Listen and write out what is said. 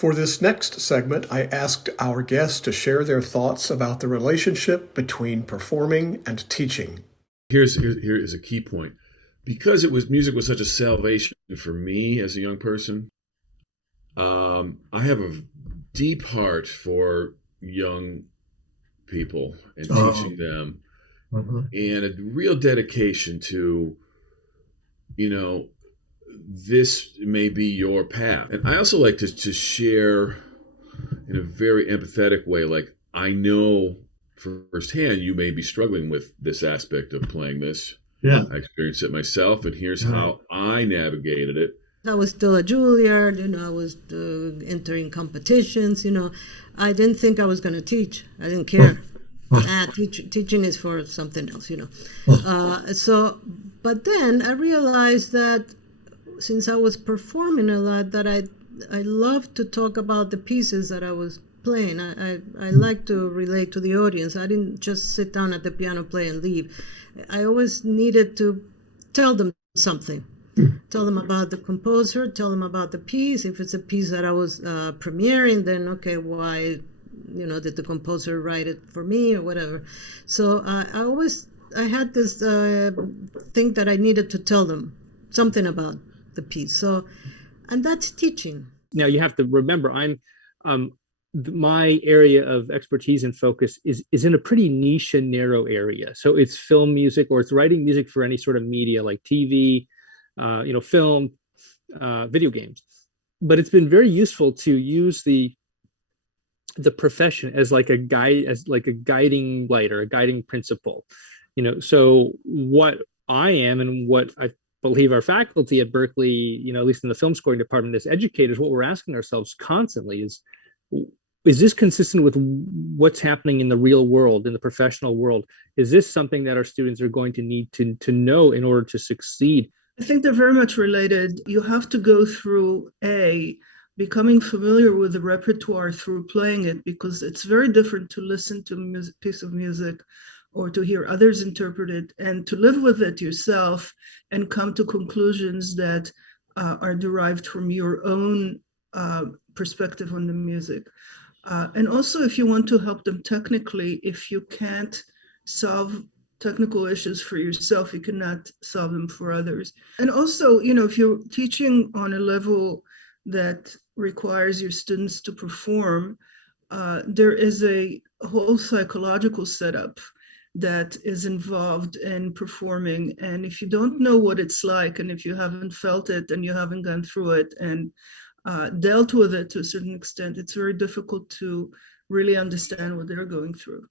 For this next segment, I asked our guests to share their thoughts about the relationship between performing and teaching. Here is a key point. Because music was such a salvation for me as a young person. I have a deep heart for young people and Oh, teaching them, mhm. and a real dedication to, you know, this may be your path. And I also like to share in a very empathetic way, like, I know firsthand you may be struggling with this aspect of playing this. Yeah, I experienced it myself, and here's right. how I navigated it. I was still a Juilliard, I was entering competitions, I didn't think I was going to teach. I didn't care. Teaching is. For something else. But then I realized that since I was performing a lot, that I loved to talk about the pieces that I was playing. I like to relate to the audience. I didn't just sit down at the piano, play, and leave. I always needed to tell them something. Tell them about the composer, tell them about the piece. If it's a piece that I was premiering, then okay, why, did the composer write it for me or whatever? So I had this thing that I needed to tell them something about the piece. So, and that's teaching. Now you have to remember, um, my area of expertise and focus is in a pretty niche and narrow area. So it's film music, or it's writing music for any sort of media like TV, film, video games. But it's been very useful to use the profession as like a guide, as like a guiding light or a guiding principle. So what I am and what I believe our faculty at Berklee, at least in the film scoring department, as educators, what we're asking ourselves constantly is this consistent with what's happening in the real world, in the professional world? Is this something that our students are going to need to know in order to succeed? I think they're very much related. You have to go through becoming familiar with the repertoire through playing it, because it's very different to listen to a piece of music or to hear others interpret it, and to live with it yourself and come to conclusions that are derived from your own perspective on the music. And also, if you want to help them technically, if you can't solve technical issues for yourself, you cannot solve them for others. And also, if you're teaching on a level that requires your students to perform, there is a whole psychological setup that is involved in performing. And if you don't know what it's like, and if you haven't felt it and you haven't gone through it and dealt with it to a certain extent, it's very difficult to really understand what they're going through.